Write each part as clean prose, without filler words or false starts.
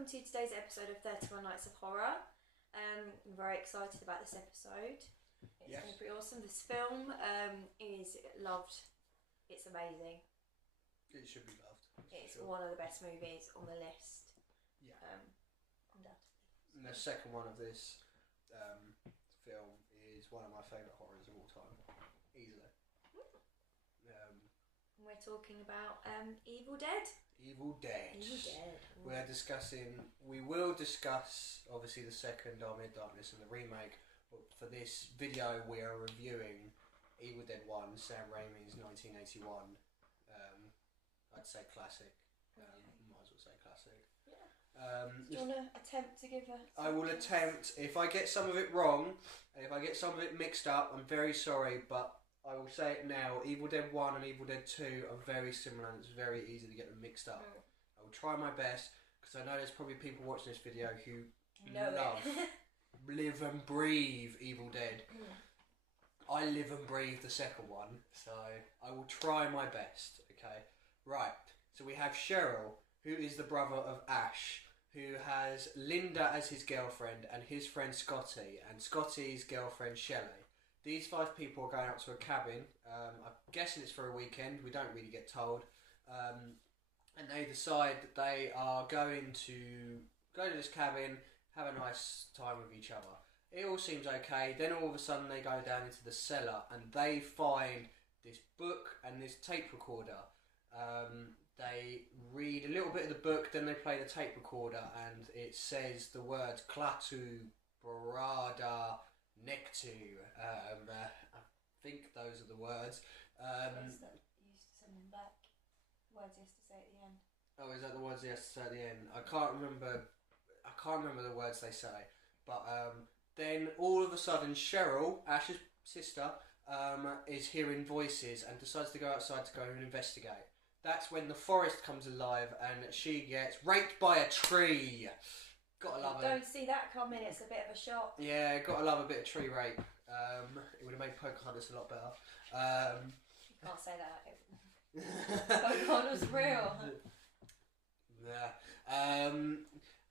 welcome to today's episode of 31 Nights of Horror. I'm very excited about this episode. It's going to be pretty awesome. This film is loved. It's amazing. It should be loved. It's one of the best movies on the list. Yeah. Undoubtedly. And the second one of this film is one of my favourite horrors of all time. Easily. We're talking about Evil Dead. Evil Dead. Evil Dead. We will discuss, obviously, the second Army of Darkness and the remake. But for this video, we are reviewing Evil Dead 1, Sam Raimi's 1981. I'd say classic. Might as well say classic. Yeah. Do you want to attempt to give a... I will attempt. If I get some of it wrong, and if I get some of it mixed up, I'm very sorry, but I will say it now. Evil Dead 1 and Evil Dead 2 are very similar and it's very easy to get them mixed up. I will try my best, because I know there's probably people watching this video who live and breathe Evil Dead. I live and breathe the second one, so I will try my best, okay? Right, so we have Cheryl, who is the brother of Ash, who has Linda as his girlfriend and his friend Scotty, and Scotty's girlfriend Shelley. These 5 people are going out to a cabin. I'm guessing it's for a weekend. We don't really get told. And they decide that they are going to go to this cabin, have a nice time with each other. It all seems okay. Then all of a sudden they go down into the cellar and they find this book and this tape recorder. They read a little bit of the book, then they play the tape recorder, and it says the words Klaatu, Barada, Nectu. I think those are the words. Words that used to send them back. Words he has to say at the end. Oh, is that the words he has to say at the end? I can't remember the words they say. But then all of a sudden Cheryl, Ash's sister, is hearing voices and decides to go outside to go and investigate. That's when the forest comes alive and she gets raped by a tree. Gotta love it. Don't see that coming, it's a bit of a shock. Yeah, gotta love a bit of tree rape. It would have made Pocahontas a lot better. You can't say that. Pocahontas was real. Yeah.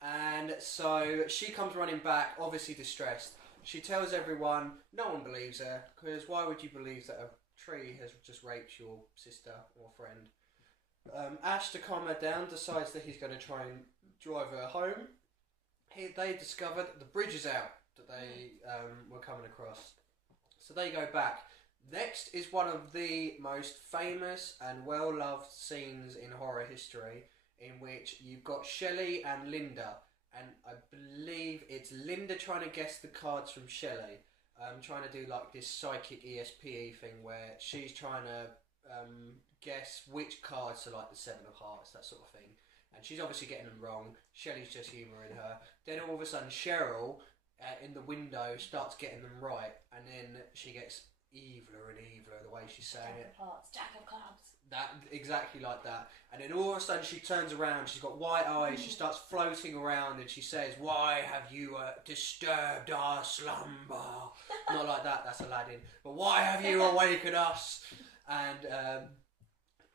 And so she comes running back, obviously distressed. She tells everyone, no one believes her, because why would you believe that a tree has just raped your sister or friend? Ash, to calm her down, decides that he's going to try and drive her home. They discover that the bridge is out that they were coming across. So they go back. Next is one of the most famous and well-loved scenes in horror history, in which you've got Shelley and Linda. And I believe it's Linda trying to guess the cards from Shelley. Trying to do like this psychic ESPE thing where she's trying to guess which cards are like the 7 of hearts, that sort of thing. And she's obviously getting them wrong. Shelley's just humouring her. Then all of a sudden Cheryl, in the window, starts getting them right. And then she gets eviler and eviler the way she's saying it. Jack of hearts, Jack of clubs. That, exactly like that. And then all of a sudden she turns around, she's got white eyes, she starts floating around and she says, "Why have you disturbed our slumber?" Not like that, that's Aladdin. But why have you awakened us? And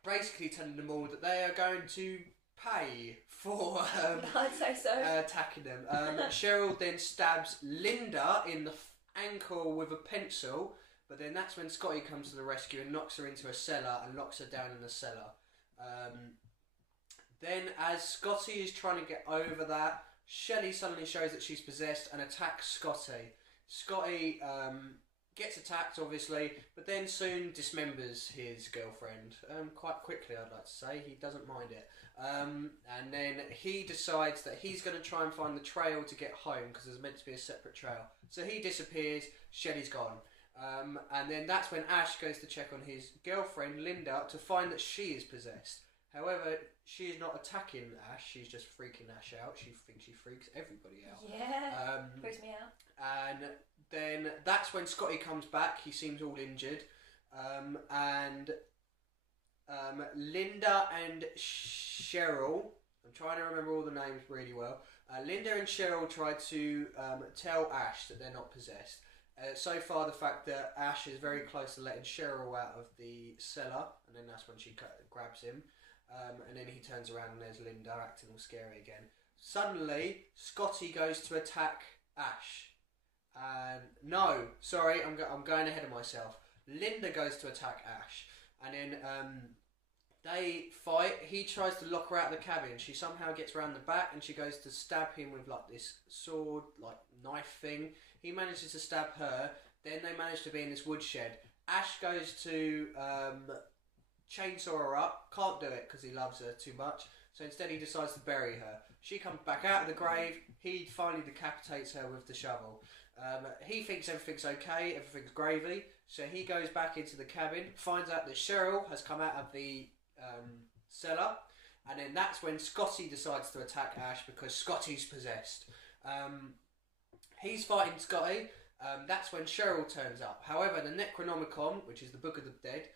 basically telling them all that they are going to pay for I'd say so. attacking them. Cheryl then stabs Linda in the ankle with a pencil, but then that's when Scotty comes to the rescue and knocks her into a cellar and locks her down in the cellar. Then as Scotty is trying to get over that, Shelley suddenly shows that she's possessed and attacks Scotty. Scotty gets attacked, obviously, but then soon dismembers his girlfriend. Quite quickly, I'd like to say. He doesn't mind it. And then he decides that he's going to try and find the trail to get home, because there's meant to be a separate trail. So he disappears, Shelley's gone. And then that's when Ash goes to check on his girlfriend, Linda, to find that she is possessed. However, she is not attacking Ash, she's just freaking Ash out. She thinks she freaks everybody out. Yeah, freaks me out. And then that's when Scotty comes back. He seems all injured. And Linda and Cheryl, I'm trying to remember all the names really well. Linda and Cheryl try to tell Ash that they're not possessed. So far, the fact that Ash is very close to letting Cheryl out of the cellar, and then that's when she grabs him. And then he turns around and there's Linda acting all scary again. suddenly Scotty goes to attack Ash. And no, sorry, I'm going ahead of myself. Linda goes to attack Ash, and then they fight. He tries to lock her out of the cabin. She somehow gets around the back, and she goes to stab him with like this sword, like knife thing. He manages to stab her. Then they manage to be in this woodshed. Ash goes to chainsaw her up. Can't do it because he loves her too much. So instead he decides to bury her. She comes back out of the grave. He finally decapitates her with the shovel. He thinks everything's okay, everything's gravy. So he goes back into the cabin, finds out that Cheryl has come out of the cellar. And then that's when Scotty decides to attack Ash because Scotty's possessed. He's fighting Scotty. That's when Cheryl turns up. However, the Necronomicon, which is the Book of the Dead,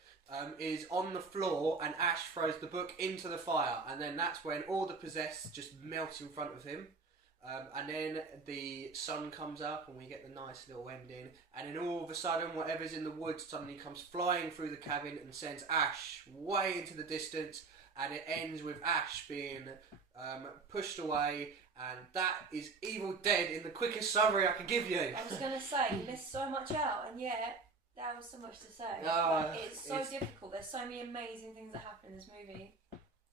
is on the floor, and Ash throws the book into the fire, and then that's when all the possessed just melt in front of him. And then the sun comes up, and we get the nice little ending. And then all of a sudden, whatever's in the woods suddenly comes flying through the cabin and sends Ash way into the distance. And it ends with Ash being pushed away. And that is Evil Dead in the quickest summary I can give you. I was going to say, you missed so much out, and yet there was so much to say. It's so difficult. There's so many amazing things that happen in this movie.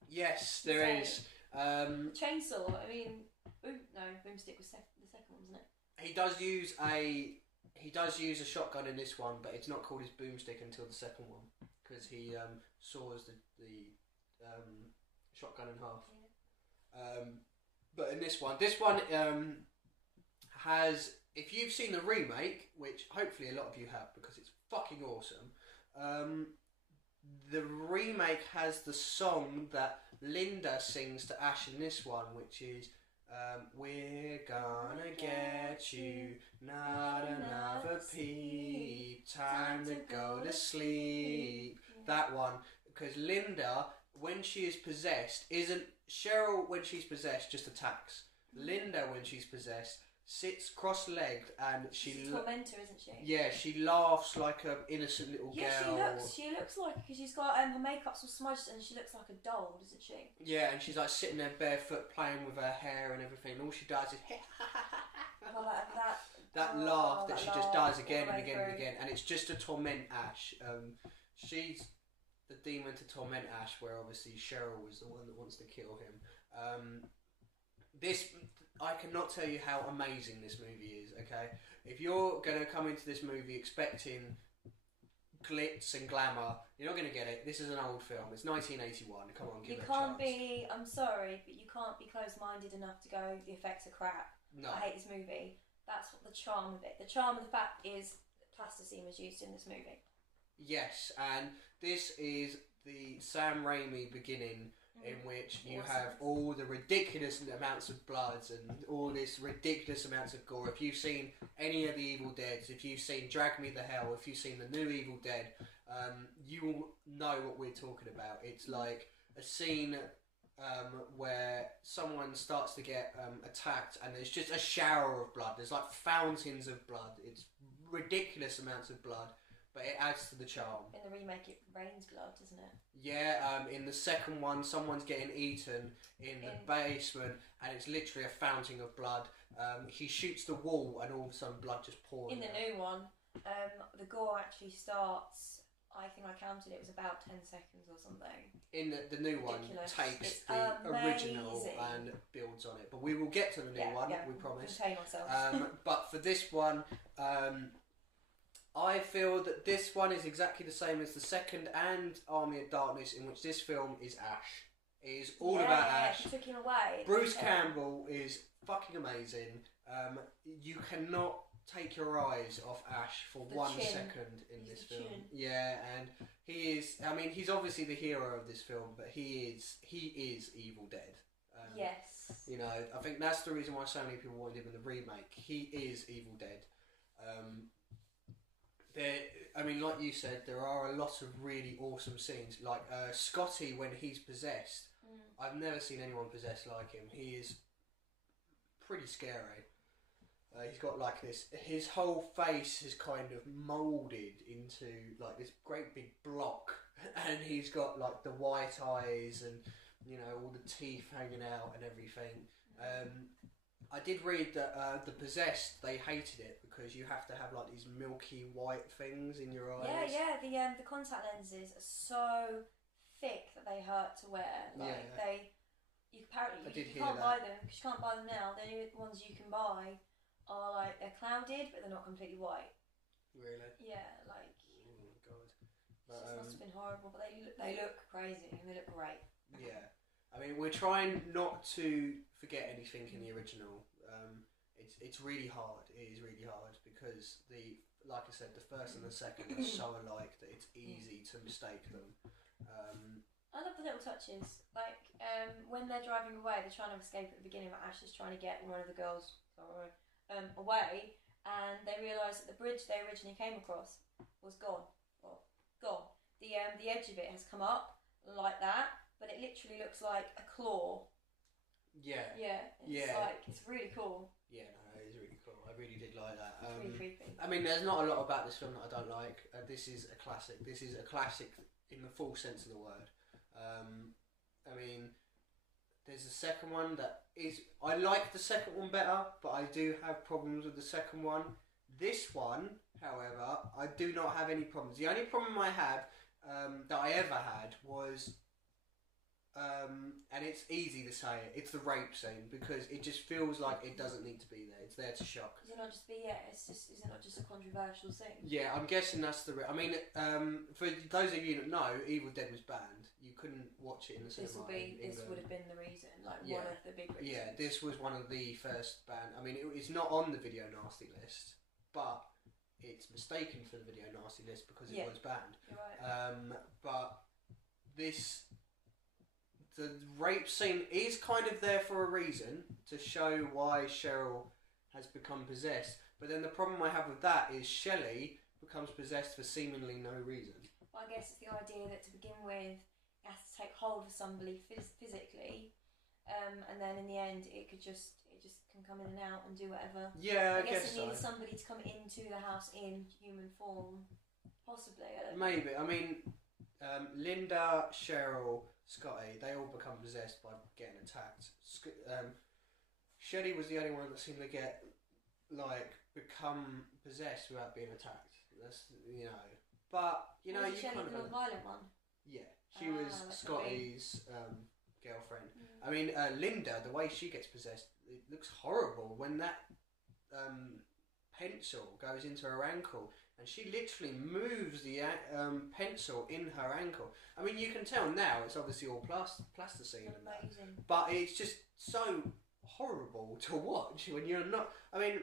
Yes, there is. Chainsaw, I mean, Boomstick was the second one, wasn't it? He does use a shotgun in this one, but it's not called his boomstick until the second one because he saws the shotgun in half. Yeah. But in this one has, if you've seen the remake, which hopefully a lot of you have because it's fucking awesome, the remake has the song that Linda sings to Ash in this one, which is we're gonna get you, not another peep, time to go to sleep. That one, because Linda, when she is possessed, isn't Cheryl when she's possessed just attacks. Linda when she's possessed sits cross-legged and she's a tormentor, isn't she? Yeah, she laughs like an innocent little girl. Yeah, she looks like, because she's got her makeup's all smudged and she looks like a doll, doesn't she? Yeah, and she's like sitting there barefoot playing with her hair and everything, and all she does is that laugh that she just does again and again and again, and it's just to torment Ash. She's the demon to torment Ash, where obviously Cheryl is the one that wants to kill him. I cannot tell you how amazing this movie is, okay? If you're going to come into this movie expecting glitz and glamour, you're not going to get it. This is an old film. It's 1981. Come on, give it a chance. I'm sorry, but you can't be close-minded enough to go, the effects are crap. No. I hate this movie. That's what the charm of it. The charm of the fact is plasticine was used in this movie. Yes, and this is the Sam Raimi beginning, in which you have all the ridiculous amounts of bloods and all this ridiculous amounts of gore. If you've seen any of the Evil Deads, if you've seen Drag Me to Hell, if you've seen the new Evil Dead, you will know what we're talking about. It's like a scene where someone starts to get attacked and there's just a shower of blood. There's like fountains of blood. It's ridiculous amounts of blood. But it adds to the charm. In the remake, it rains blood, doesn't it? Yeah, in the second one, someone's getting eaten in the basement, and it's literally a fountain of blood. He shoots the wall, and all of a sudden, blood just pours. In the new one, the gore actually starts. I think I counted it was about 10 seconds or something. In the new one, takes the original and builds on it. But we will get to the new one. We promise. Contain ourselves. But for this one. I feel that this one is exactly the same as the second and Army of Darkness, in which this film is Ash. It is all about Ash. He took him away. Bruce Campbell is fucking amazing. You cannot take your eyes off Ash for 1 second in this film. Yeah, and he is. I mean, he's obviously the hero of this film, but he is Evil Dead. Yes. You know, I think that's the reason why so many people wanted him in the remake. He is Evil Dead. I mean, like you said, there are a lot of really awesome scenes. Like Scotty when he's possessed. I've never seen anyone possessed like him. He is pretty scary. He's got like this. His whole face is kind of moulded into like this great big block, and he's got like the white eyes and all the teeth hanging out and everything. I did read that the Possessed, they hated it because you have to have like these milky white things in your eyes. Yeah. The contact lenses are so thick that they hurt to wear. Like you can't buy them because you can't buy them now. The only ones you can buy are like they're clouded, but they're not completely white. Really? Yeah, like. Oh my god. But, it must have been horrible, but they look crazy and they look great. Yeah. I mean, we're trying not to forget anything in the original. It's really hard. It is really hard because like I said, the first and the second are so alike that it's easy to mistake them. I love the little touches, like when they're driving away, they're trying to escape at the beginning. But Ash is trying to get one of the girls away, and they realise that the bridge they originally came across was gone. Well, gone. The edge of it has come up like that, but it literally looks like a claw. Yeah. It's really cool. Yeah, no, it is really cool. I really did like that. It's really creepy. I mean, there's not a lot about this film that I don't like. This is a classic. This is a classic in the full sense of the word. I mean, there's a second one that is... I like the second one better, but I do have problems with the second one. This one, however, I do not have any problems. The only problem I had, that I ever had, was... and it's easy to say it, it's the rape scene, because it just feels like it doesn't need to be there. It's there to shock. Is it not just a controversial thing? Yeah, I'm guessing that's the... I mean, for those of you that know, Evil Dead was banned. You couldn't watch it in the cinema. This would have been the reason, one of the big reasons. Yeah, this was one of the first banned... I mean, it's not on the video nasty list, but it's mistaken for the video nasty list because it was banned. You're right. But this... The rape scene is kind of there for a reason, to show why Cheryl has become possessed. But then the problem I have with that is Shelley becomes possessed for seemingly no reason. Well, I guess it's the idea that to begin with, it has to take hold of somebody physically, and then in the end, it just can come in and out and do whatever. Yeah, I guess it needs somebody to come into the house in human form, possibly. I don't know. Maybe. I mean, Linda, Cheryl, Scotty, they all become possessed by getting attacked. Shelley was the only one that seemed to become possessed without being attacked. That's, but, you was Shelley the non-violent one? Yeah, she was Scotty's girlfriend. I mean, Linda, the way she gets possessed, it looks horrible when that pencil goes into her ankle. And she literally moves the pencil in her ankle. I mean, you can tell now it's obviously all plasticine and that. But it's just so horrible to watch when you're not... I mean,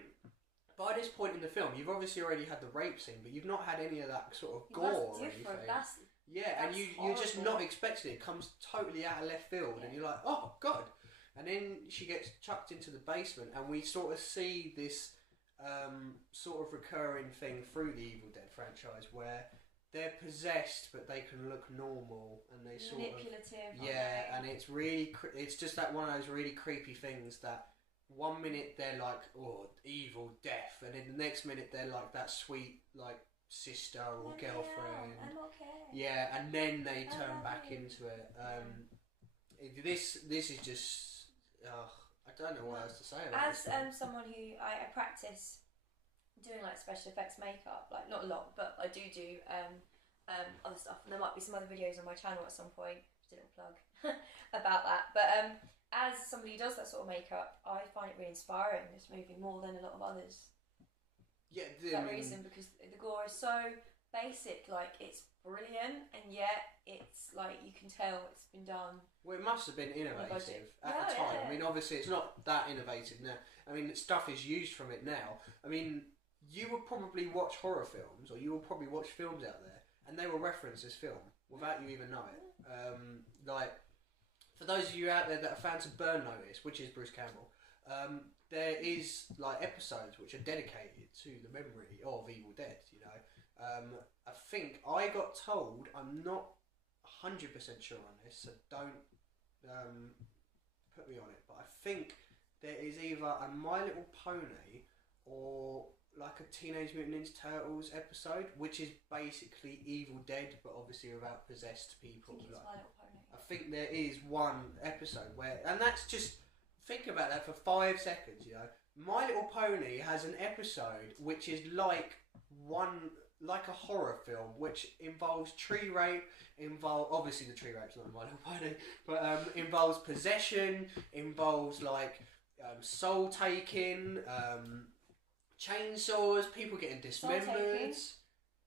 by this point in the film, you've obviously already had the rape scene, but you've not had any of that sort of gore or anything. And you're just not expecting it. It comes totally out of left field, and you're like, oh, God. And then she gets chucked into the basement, and we sort of see this... sort of recurring thing through the Evil Dead franchise where they're possessed but they can look normal and they sort of manipulative. And it's really it's just that one of those really creepy things that 1 minute they're like, oh, evil death, and then the next minute they're like that sweet like sister or girlfriend. I'm okay. Yeah, and then they turn back into it. This is just I don't know what else to say about this. As someone who I practice doing like special effects makeup, like not a lot, but I do other stuff, and there might be some other videos on my channel at some point, just a little plug about that. But as somebody who does that sort of makeup, I find it really inspiring, this movie, more than a lot of others. Yeah, for that reason, because the gore is so basic, like it's brilliant, and yet it's like you can tell it's been done. Well, it must have been innovative at the time. I mean, obviously it's not that innovative now. I mean, stuff is used from it now. I mean, you will probably watch horror films, or you will probably watch films out there, and they will reference this film without you even know it. Like, for those of you out there that are fans of Burn Notice, which is Bruce Campbell, there is like episodes which are dedicated to the memory of Evil Dead. I think I got told, I'm not 100% sure on this, so don't put me on it, but I think there is either a My Little Pony or like a Teenage Mutant Ninja Turtles episode, which is basically Evil Dead, but obviously without possessed people. I think it's My Little Pony. I think there is one episode where, and that's just think about that for 5 seconds. You know, My Little Pony has an episode which is like a horror film, which involves tree rape. Obviously the tree rape's not in My Little Pony, but involves possession, involves like soul taking, chainsaws, people getting dismembered.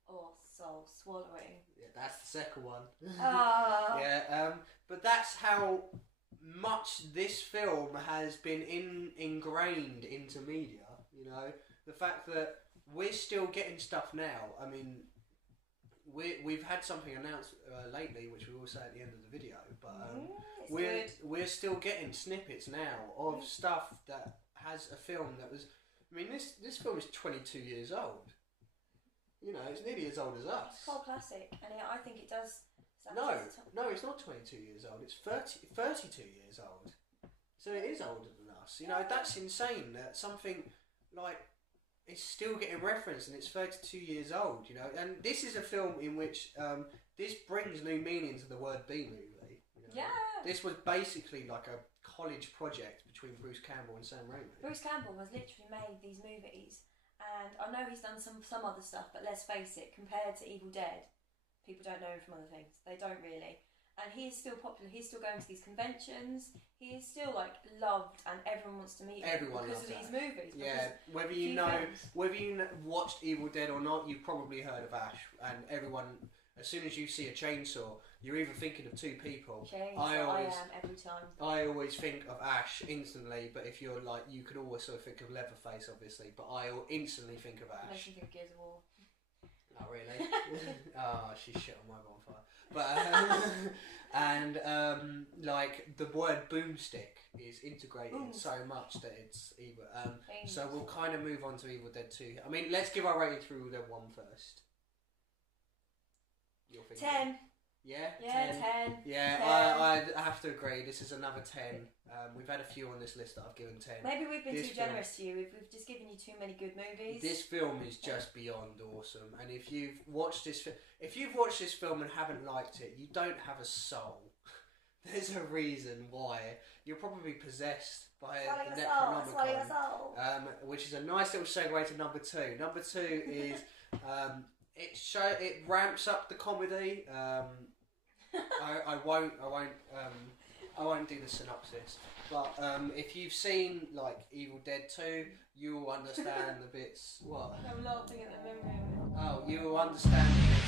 Or soul swallowing. Yeah, that's the second one. Oh. Yeah, but that's how much this film has been ingrained into media. You know, the fact that we're still getting stuff now. I mean, we've had something announced lately, which we will say at the end of the video, but we're still getting snippets now of stuff that has a film that was. I mean, this film is 22 years old. You know, it's nearly as old as us. It's a cult classic, and I think it does. No, it's not 22 years old. It's 32 years old. So it is older than us. You know, that's insane that something like it's still getting referenced and it's 32 years old. You know, and this is a film in which this brings new meaning to the word B-movie. You know? Yeah. This was basically like a college project between Bruce Campbell and Sam Raimi. Bruce Campbell has literally made these movies. And I know he's done some other stuff, but let's face it, compared to Evil Dead, people don't know him from other things. They don't really. And he is still popular. He's still going to these conventions. He is still like loved, and everyone wants to meet him because of these movies. Yeah, whether you watched Evil Dead or not, you've probably heard of Ash. And everyone, as soon as you see a chainsaw, you're either thinking of two people. I am every time. I always think of Ash instantly, but if you're like, you could also think of Leatherface, obviously, but I instantly think of Ash. Makes me think of Gears of War. Oh really? Oh, she's shit on my bonfire. But and like the word boomstick is integrated so much that it's evil. So we'll kind of move on to Evil Dead 2. I mean, let's give our rating for Evil Dead 1 first. 10. Yeah? Yeah, 10. Yeah, 10. I have to agree. This is another 10. We've had a few on this list that I've given 10. Maybe we've been too generous to you. We've just given you too many good movies. This film is just beyond awesome. And if you've watched this film and haven't liked it, you don't have a soul. There's a reason why. You're probably possessed by the Necronomicon. Which is a nice little segue to number 2. Number 2 is it ramps up the comedy. I won't do the synopsis, but if you've seen like Evil Dead 2, you will understand the bits. What? I'm laughing at the memory of it. Oh, you will understand the bits.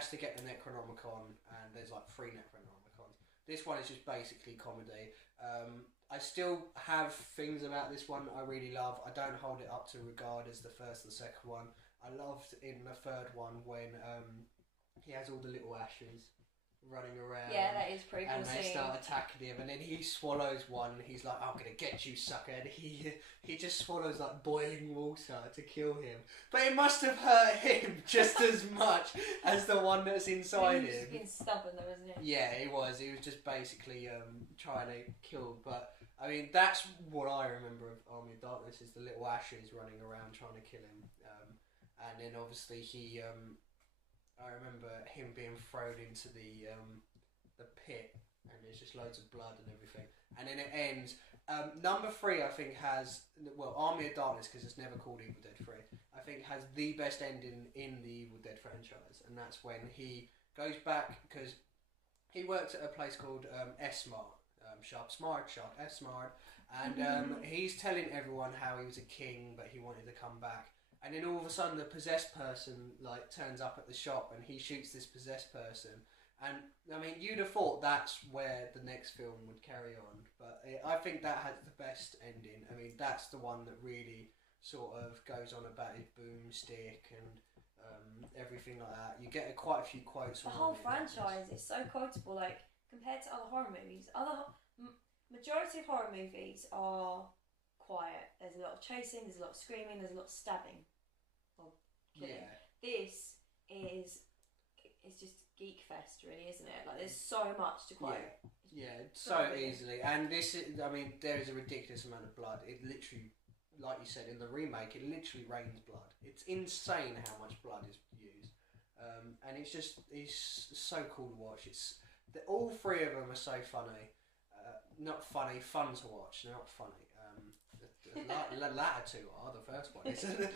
has to get the Necronomicon, and there's like 3 Necronomicons. This one is just basically comedy. I still have things about this one I really love. I don't hold it up to regard as the first and second one. I loved in the third one when he has all the little ashes running around. Yeah, that is pretty cool. And they start attacking him, and then he swallows one, and he's like, "I'm gonna get you, sucker!" And he just swallows like boiling water to kill him. But it must have hurt him just as much as the one that's inside him. He was being stubborn, though, wasn't he? Yeah, he was. He was just basically trying to kill. But I mean, that's what I remember of Army of Darkness, is the little ashes running around trying to kill him. And then obviously he. I remember him being thrown into the pit, and there's just loads of blood and everything. And then it ends. Number 3, I think, has Army of Darkness, because it's never called Evil Dead 3. I think has the best ending in the Evil Dead franchise, and that's when he goes back, because he worked at a place called S-Mart, Sharp Smart, S-Mart, and he's telling everyone how he was a king, but he wanted to come back. And then all of a sudden, the possessed person like turns up at the shop, and he shoots this possessed person. And I mean, you'd have thought that's where the next film would carry on, but I think that has the best ending. I mean, that's the one that really sort of goes on about his boomstick and everything like that. You get quite a few quotes. The whole franchise is so quotable. Like compared to other horror movies, majority of horror movies are quiet. There's a lot of chasing, there's a lot of screaming, there's a lot of stabbing or killing. Yeah. This is, it's just geek fest, really, isn't it? Like there's so much to quote. Yeah, so easily. And this is, I mean, there is a ridiculous amount of blood. It literally, like you said, in the remake, it literally rains blood. It's insane how much blood is used. And it's so cool to watch. All 3 of them are so funny. Not funny, fun to watch. They're not funny. The latter 2 are, the first one isn't.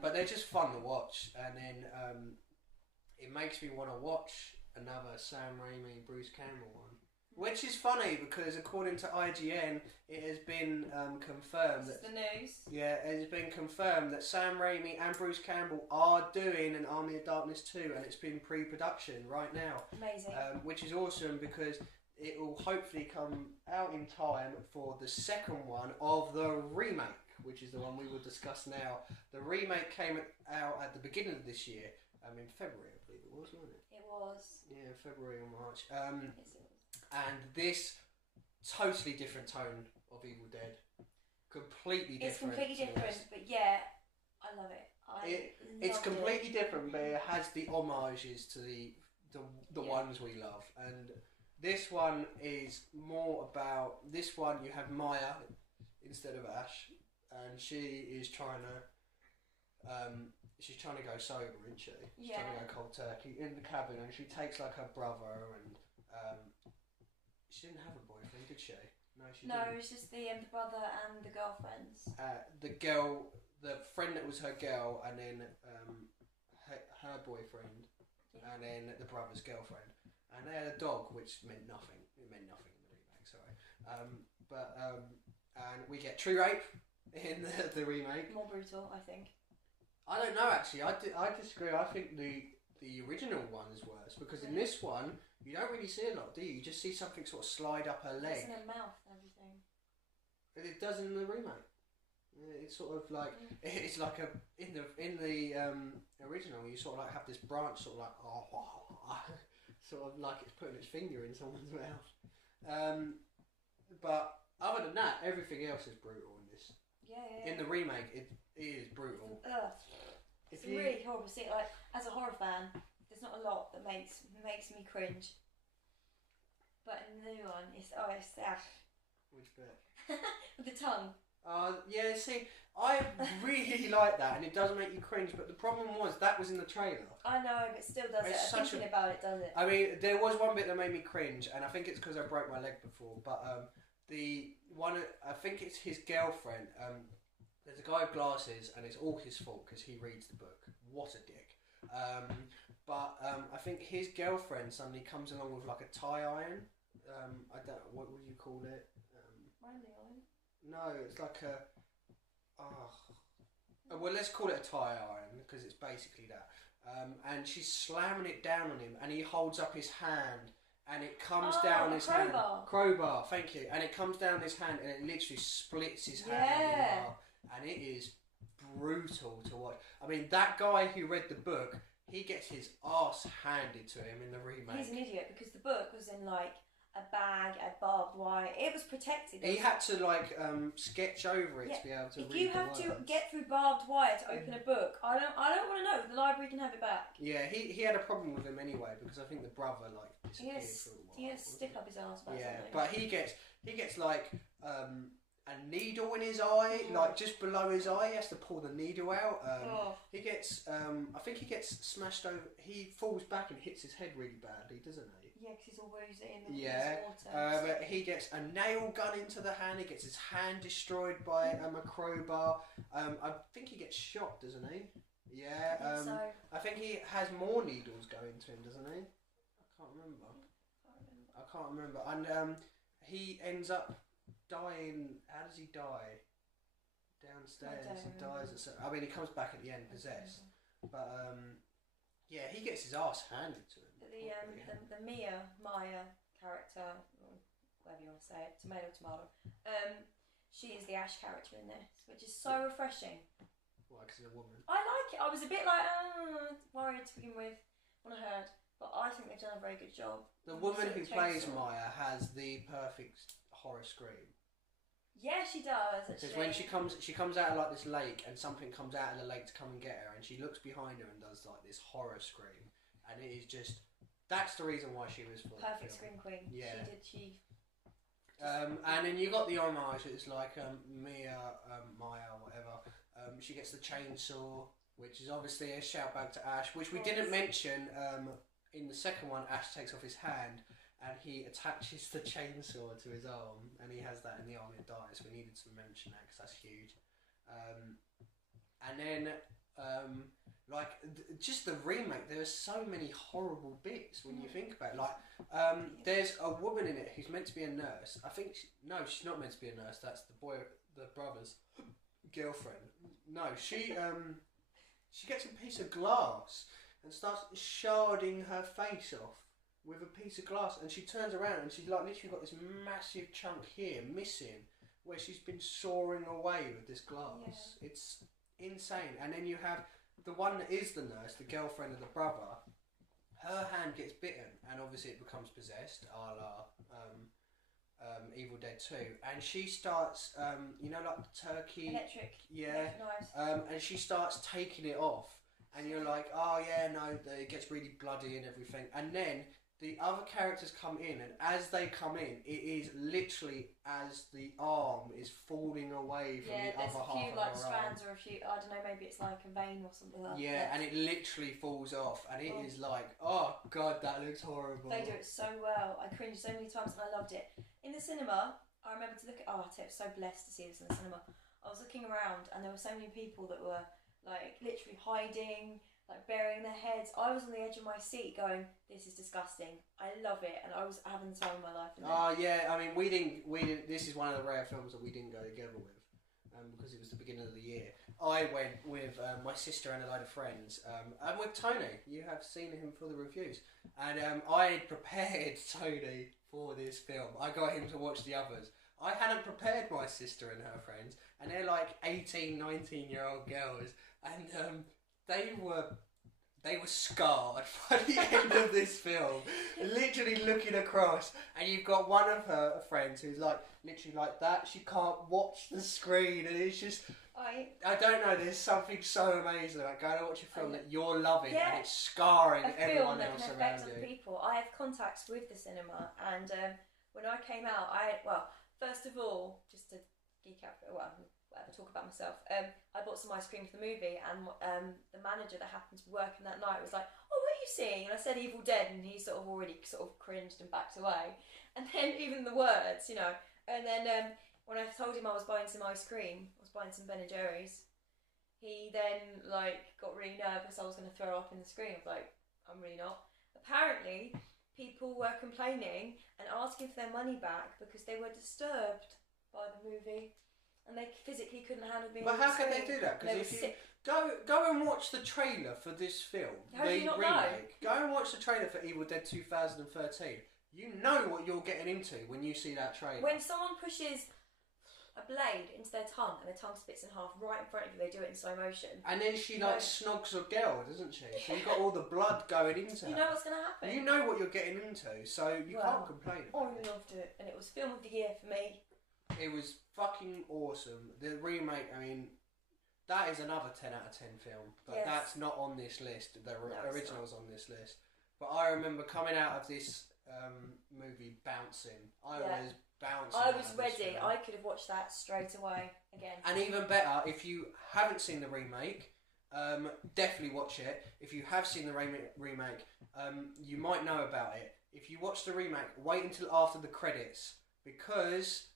But they're just fun to watch, and then it makes me want to watch another Sam Raimi Bruce Campbell one, which is funny because according to IGN it has been confirmed that the news. Yeah, it has been confirmed that Sam Raimi and Bruce Campbell are doing an Army of Darkness 2, and it's been pre-production right now. Amazing. Which is awesome because it will hopefully come out in time for the second one of the remake, which is the one we will discuss now. The remake came out at the beginning of this year, in February, I believe it was, wasn't it? It was. Yeah, February or March. Yes, it was. And this totally different tone of Evil Dead. Completely different. It's completely different, but yeah, I love it. It's completely different, but it has the homages to the ones we love. And this one is more about, this one you have Maya instead of Ash, and she is trying to go sober, isn't she? She's trying to go cold turkey in the cabin, and she takes like her brother, and she didn't have a boyfriend, did she? No, she didn't. No, it's just the brother and the girlfriends. The friend that was her girl, and then her boyfriend, and then the brother's girlfriend. And they had a dog, which meant nothing. It meant nothing in the remake, sorry. And we get tree rape in the remake. More brutal, I think. I don't know, actually. I disagree. I think the original one is worse, because in this one, you don't really see a lot, do you? You just see something sort of slide up her leg. It's in her mouth and everything. It does in the remake. It's sort of like, it's like in the original, you sort of like have this branch sort of like, sort of like it's putting its finger in someone's mouth. But other than that, everything else is brutal in this. Yeah. In the remake, it is brutal. It's a really horrible scene. Like, as a horror fan, there's not a lot that makes me cringe. But in the new one, it's that. Which bit? With the tongue. Yeah, see, I really like that, and it does make you cringe, but the problem was that was in the trailer. I know, but it still does it. Thinking about it does it. I mean, there was one bit that made me cringe, and I think it's because I broke my leg before, but the one, I think it's his girlfriend, there's a guy with glasses, and it's all his fault, because he reads the book. What a dick. But I think his girlfriend suddenly comes along with like a tie iron. I don't know, what would you call it? Winding iron? No, it's like well, let's call it a tie iron, because it's basically that. and she's slamming it down on him, and he holds up his hand, and it comes down his hand. Crowbar, thank you. And it comes down his hand, and it literally splits his hand in half, and it is brutal to watch. I mean, that guy who read the book, he gets his arse handed to him in the remake. He's an idiot because the book was in like a bag, a barbed wire. It was protected. He had to like sketch over it to be able to read. If you have to get through barbed wire to open a book, I don't want to know. The library can have it back. Yeah, he had a problem with him anyway because I think the brother like disappeared for a while. He has stick up his arse about something. But he gets like a needle in his eye, like just below his eye. He has to pull the needle out. He gets I think he gets smashed over. He falls back and hits his head really badly, doesn't he? Yeah, because he's all woozy in the water. But he gets a nail gun into the hand. He gets his hand destroyed by a crowbar. I think he gets shot, doesn't he? Yeah. I think he has more needles going to him, doesn't he? I can't remember. And he ends up dying. How does he die? Downstairs. He dies. I mean, he comes back at the end possessed. But yeah, he gets his ass handed to him. The Maya character, whatever you want to say it, tomato. She is the Ash character in this, which is so refreshing. Why? Because she's a woman. I like it. I was a bit like worried to begin with when I heard, but I think they've done a very good job. The woman who plays Maya has the perfect horror scream. Yeah, she does. Because when she comes out of like this lake, and something comes out of the lake to come and get her, and she looks behind her and does like this horror scream, and it is just. That's the reason why she was for perfect scream queen. Yeah, and then you got the homage. It's like Maya, whatever. She gets the chainsaw, which is obviously a shout back to Ash, which we didn't mention. In the second one, Ash takes off his hand and he attaches the chainsaw to his arm, and he has that in the arm and dies. We needed to mention that because that's huge. And then. Just the remake, there are so many horrible bits when you think about it. Like, there's a woman in it who's meant to be a nurse. I think, she's not meant to be a nurse. That's the brother's girlfriend. No, she gets a piece of glass and starts sharding her face off with a piece of glass. And she turns around and she's like literally got this massive chunk here missing where she's been sawing away with this glass. Yeah. It's insane. And then you have the one that is the nurse, the girlfriend of the brother. Her hand gets bitten, and obviously it becomes possessed, a la Evil Dead 2. And she starts, like the turkey, electric, nice. And she starts taking it off, and you're like, oh yeah, no, it gets really bloody and everything. And then the other characters come in, and as they come in, it is literally as the arm is falling away from the other half of her arm. Yeah, there's a few like strands or a few, I don't know, maybe it's like a vein or something like that. Yeah, and it literally falls off, and it is like, oh god, that looks horrible. They do it so well. I cringed so many times and I loved it. In the cinema, I remember to look at, I was so blessed to see this in the cinema. I was looking around and there were so many people that were like literally hiding, like burying their heads. I was on the edge of my seat going, this is disgusting. I love it, and I was having the time of my life. Yeah, I mean, we didn't, this is one of the rare films that we didn't go together with, because it was the beginning of the year. I went with my sister and a load of friends, and with Tony. You have seen him for the reviews. And I had prepared Tony for this film. I got him to watch the others. I hadn't prepared my sister and her friends, and they're like 18, 19-year-old girls, and they were scarred by the end of this film. Literally looking across, and you've got one of her friends who's like literally like that. She can't watch the screen, and it's just I don't know. There's something so amazing about going to watch a film that you're loving, and it's scarring everyone else around you. People. I have contacts with the cinema, and when I came out, first of all, just to geek out, talk about myself. I bought some ice cream for the movie, and the manager that happened to be working that night was like, "Oh, what are you seeing?" And I said Evil Dead, and he sort of already cringed and backed away. And then even the words, And then when I told him I was buying some ice cream, I was buying some Ben and Jerry's, he then got really nervous I was going to throw up in the screen. I was like, I'm really not. Apparently, people were complaining and asking for their money back because they were disturbed by the movie. and they physically couldn't handle being. But on how the can they screen. do that? Because if you go and watch the trailer for this film, How do the you not remake. know? Go and watch the trailer for Evil Dead 2013. You know what you're getting into when you see that trailer. When someone pushes a blade into their tongue and their tongue splits in half right in front of you, they do it in slow motion. And then she snogs a girl, doesn't she? So you've got all the blood going into her. You know what's going to happen. You know what you're getting into, so you can't complain. I loved it, and it was film of the year for me. It was fucking awesome. The remake, I mean, that is another 10 out of 10 film, but that's not on this list. The original's on this list. But I remember coming out of this movie bouncing. I was bouncing. I was ready. I could have watched that straight away again. And even better, if you haven't seen the remake, definitely watch it. If you have seen the remake, you might know about it. If you watch the remake, wait until after the credits, because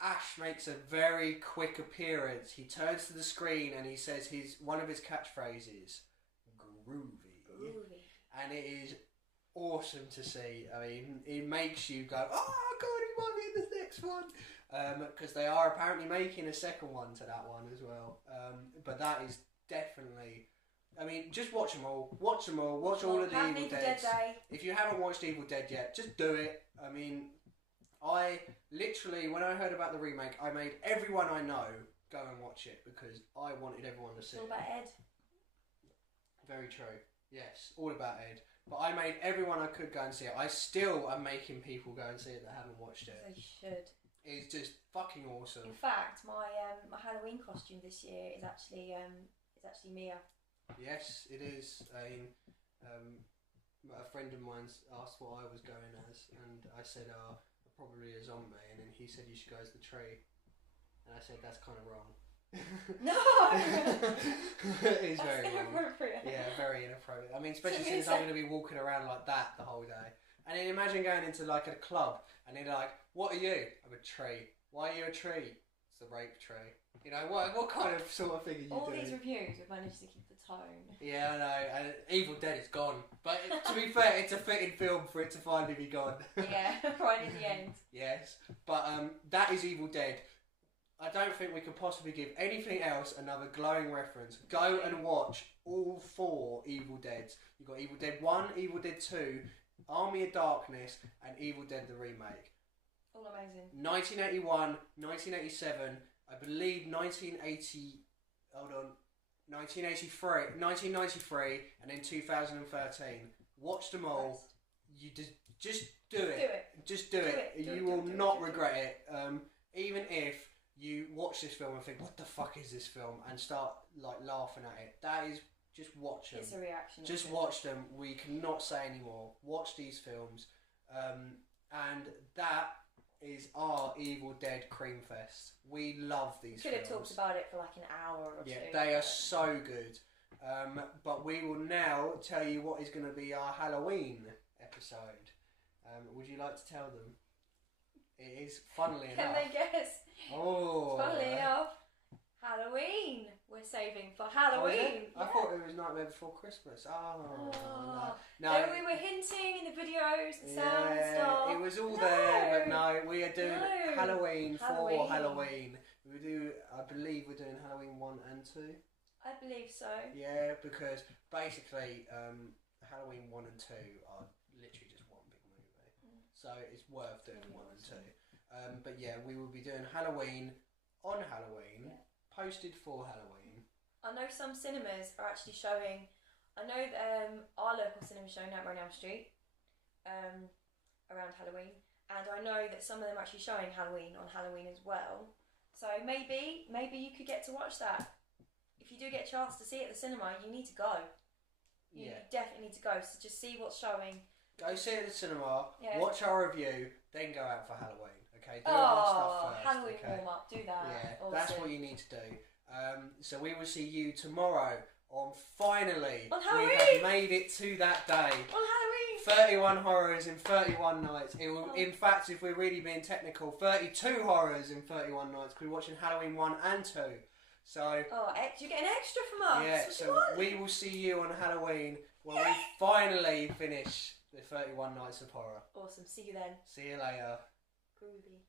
Ash makes a very quick appearance. He turns to the screen and he says one of his catchphrases, groovy. And it is awesome to see. I mean, it makes you go, oh god, he might be in the next one, because they are apparently making a second one to that one as well. But that is definitely, I mean, just watch them all. Watch all of the Evil Deads. If you haven't watched Evil Dead yet, just do it. I mean, I literally, when I heard about the remake, I made everyone I know go and watch it because I wanted everyone to see it. All about Ed. Very true. Yes, all about Ed. But I made everyone I could go and see it. I still am making people go and see it that haven't watched it. They should. It's just fucking awesome. In fact, my Halloween costume this year is actually Mia. Yes, it is. A friend of mine asked what I was going as, and I said, probably a zombie, and then he said you should go as the tree, and I said that's kind of wrong. No! It's very inappropriate. Yeah, very inappropriate. I mean, especially since I'm going to be walking around like that the whole day. And then imagine going into like a club and they're like, what are you? I'm a tree. Why are you a tree? It's the rape tree. You know, what kind of sort of thing are you All doing? these reviews have managed to keep the tone. Yeah, I know. And Evil Dead is gone. But to be fair, it's a fitting film for it to finally be gone. Yeah, right in the end. Yes. But that is Evil Dead. I don't think we could possibly give anything else another glowing reference. Go and watch all 4 Evil Deads. You've got Evil Dead 1, Evil Dead 2, Army of Darkness, and Evil Dead the Remake. All amazing. 1981, 1987, I believe 1993, and then 2013. Watch them all. You just do it. Just do it. You will not regret it. Even if you watch this film and think, what the fuck is this film? And start like laughing at it. That is, just watch them. It's a reaction. Just watch them. We cannot say anymore. Watch these films. And that is our Evil Dead Creamfest. We love these films. Could have talked about it for like an hour or two. Yeah, they are so good. But we will now tell you what is going to be our Halloween episode. Would you like to tell them? It is, funnily enough. Can they guess? Oh. Funnily enough, Halloween. We're saving for Halloween. I thought it was Nightmare Before Christmas. Oh. No. No, we were hinting in the videos and sound and stuff. It was all there, but no, we are doing Halloween for Halloween. We do, I believe we're doing Halloween 1 and 2. I believe so. Yeah, because basically Halloween 1 and 2 are literally just one big movie. So it's worth doing 1 and 2. But yeah, we will be doing Halloween on Halloween, posted for Halloween. I know some cinemas are actually showing, I know our local cinema is showing Nightmare on Elm Street around Halloween, and I know that some of them are actually showing Halloween on Halloween as well. So maybe you could get to watch that. If you do get a chance to see it at the cinema, you need to go. You definitely need to go. So just see what's showing. Go see it at the cinema, watch our review, then go out for Halloween. Okay, do our stuff first. Halloween warm up, do that. Yeah, awesome. That's what you need to do. So we will see you tomorrow on finally. On Halloween! We have made it to that day. On Halloween! 31 horrors in 31 nights. It will, in fact, if we're really being technical, 32 horrors in 31 nights, because we're watching Halloween 1 and 2. So, you're getting extra from us. Yeah, so we will see you on Halloween when we finally finish the 31 Nights of Horror. Awesome. See you then. See you later. Groovy.